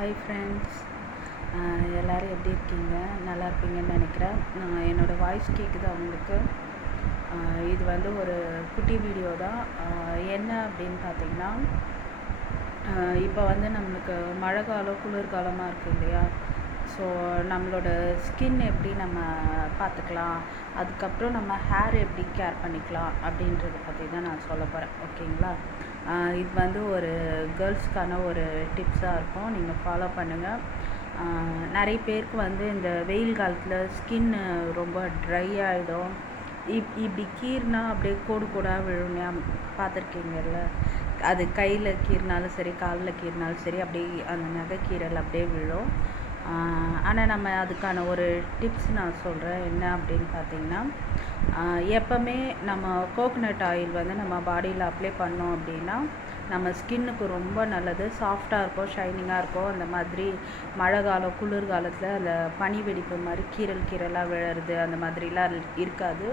Hi friends, எல்லோரும் எப்படி இருக்கீங்க? நல்லா இருப்பீங்கன்னு நினைக்கிறேன். என்னோடய வாய்ஸ் கேட்குது அவங்களுக்கு. இது வந்து ஒரு குட்டி வீடியோ தான். என்ன அப்படின்னு பார்த்தீங்கன்னா, இப்போ வந்து நம்மளுக்கு மழை காலம் குளிர்காலமாக இருக்குது இல்லையா? ஸோ நம்மளோட ஸ்கின் எப்படி நம்ம பார்த்துக்கலாம், அதுக்கப்புறம் நம்ம ஹேர் எப்படி கேர் பண்ணிக்கலாம் அப்படின்றத பற்றி தான் நான் சொல்ல போகிறேன். ஓகேங்களா? இது வந்து ஒரு கேர்ள்ஸ்க்கான ஒரு டிப்ஸாக இருக்கும். நீங்கள் ஃபாலோ பண்ணுங்கள். நிறைய பேருக்கு வந்து இந்த வெயில் காலத்தில் ஸ்கின்னு ரொம்ப ட்ரை ஆகிடும். இப்படி கீறினா அப்படியே கோடு கோடாக விழுங்க பார்த்துருக்கீங்கல்ல. அது கையில் கீறினாலும் சரி, காலில் கீறினாலும் சரி, அப்படியே அந்த நகை கீரல் அப்படியே விழும். ஆனால் நம்ம அதுக்கான ஒரு டிப்ஸ் நான் சொல்கிறேன். என்ன அப்படின்னு பார்த்தீங்கன்னா, எப்போவுமே நம்ம கோகோனட் ஆயில் வந்து நம்ம பாடியில் அப்ளை பண்ணோம் அப்படின்னா நம்ம ஸ்கின்னுக்கு ரொம்ப நல்லது. சாஃப்டாக இருக்கும், ஷைனிங்காக இருக்கும். அந்த மாதிரி மழை காலம் குளிர்காலத்தில் அந்த பனி வெடிப்பு மாதிரி கீரலாக விழறது அந்த மாதிரிலாம் இருக்காது.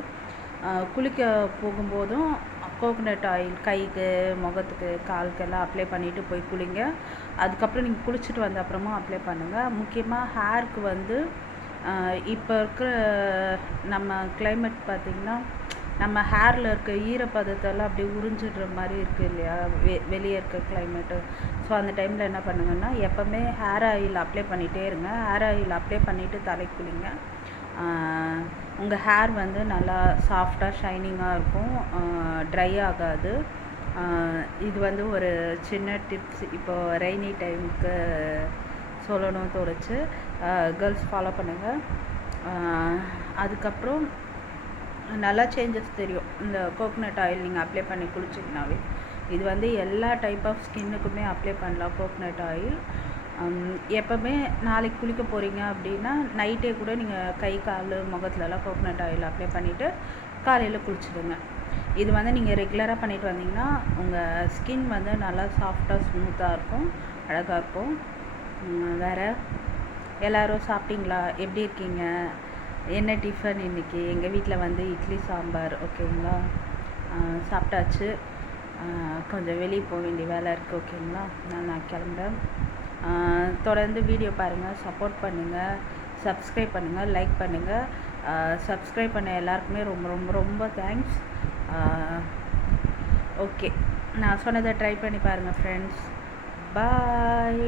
குளிக்க போகும்போதும் கோகோனட் ஆயில் கைக்கு, முகத்துக்கு, காலுக்கெல்லாம் அப்ளை பண்ணிவிட்டு போய் குளிங்க. அதுக்கப்புறம் நீங்கள் குளிச்சுட்டு வந்த அப்புறமா அப்ளை பண்ணுங்கள். முக்கியமாக ஹேருக்கு வந்து இப்போ இருக்கிற நம்ம கிளைமேட் பார்த்திங்கன்னா, நம்ம ஹேரில் இருக்க ஈரப்பதத்தெல்லாம் அப்படியே உறிஞ்சிடுற மாதிரி இருக்குது இல்லையா, வெளியே இருக்க கிளைமேட்டு. ஸோ அந்த டைமில் என்ன பண்ணுங்கன்னா, எப்போவுமே ஹேர் ஆயில் அப்ளை பண்ணிகிட்டே இருங்க. ஹேர் ஆயில் அப்ளை பண்ணிவிட்டு தலை குளிங்க. உங்கள் ஹேர் வந்து நல்லா சாஃப்டாக ஷைனிங்காக இருக்கும், ட்ரை ஆகாது. இது வந்து ஒரு சின்ன டிப்ஸ் இப்போது ரெய்னி டைமுக்கு சொல்லணும்னு தோணுச்சு. கேர்ள்ஸ் ஃபாலோ பண்ணுங்கள். அதுக்கப்புறம் நல்லா சேஞ்சஸ் தெரியும் இந்த கோகோனட் ஆயில் நீங்கள் அப்ளை பண்ணி குளிச்சிங்கனாவே. இது வந்து எல்லா டைப் ஆஃப் ஸ்கின்னுக்குமே அப்ளை பண்ணலாம் கோகோனட் ஆயில். எப்போவுமே நாளைக்கு குளிக்க போகிறீங்க அப்படின்னா நைட்டே கூட நீங்கள் கை, கால், முகத்துலலாம் கோகோனட் ஆயில் அப்ளை பண்ணிவிட்டு காலையில் குளிச்சுடுங்க. இது வந்து நீங்கள் ரெகுலராக பண்ணிட்டு வந்தீங்கன்னா உங்கள் ஸ்கின் வந்து நல்லா சாஃப்டாக ஸ்மூத்தாக இருக்கும், அழகாக இருக்கும். வேறு எல்லோரும் சாப்பிட்டீங்களா? எப்படி இருக்கீங்க? என்ன டிஃபன் இன்றைக்கி? எங்கள் வீட்டில் வந்து இட்லி சாம்பார். ஓகேங்களா? சாப்பிட்டாச்சு. கொஞ்சம் வெளியே போக வேண்டிய வேலை இருக்குது. ஓகேங்களா? நான் கிளம்புறேன். தொடர்ந்து வீடியோ பாருங்கள், சப்போர்ட் பண்ணுங்கள், சப்ஸ்கிரைப் பண்ணுங்கள், லைக் பண்ணுங்கள். சப்ஸ்கிரைப் பண்ண எல்லாருக்குமே ரொம்ப ரொம்ப ரொம்ப தேங்க்ஸ். ஓகே, நான் சொன்னதை ட்ரை பண்ணி பாருங்கள் ஃப்ரெண்ட்ஸ். பாய்.